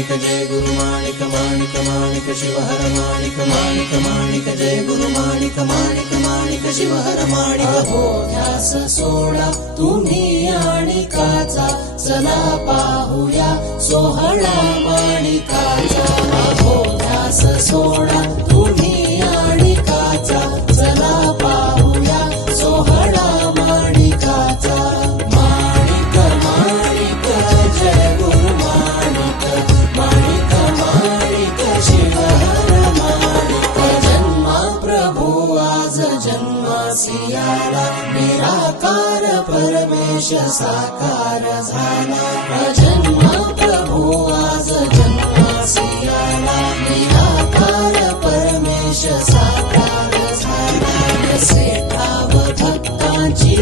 माणिक जय गुरु माणिक माणिक माणिक शिवहर माणिक माणिक माणिक जय गुरु माणिक माणिक माणिक शिवहर माणिक हो ध्यास सोडा तुम्ही माणिकाचा चला पाहूया सोहळा माणिकाचा हो ध्यास सोडा तुम्ही माणिकाचा चला पाहूया सोहळा माणिकाचा माणिक माणिक जय गुरु माणिक माणिक माणिक शिवहर माणिक जन्मा प्रभू आज जन्मासी आला निराकार परमेश साकार झाला जन्मा प्रभू आज जन्मासी आला निराकार परमेश साकार झाला. सेठाव भक्तांची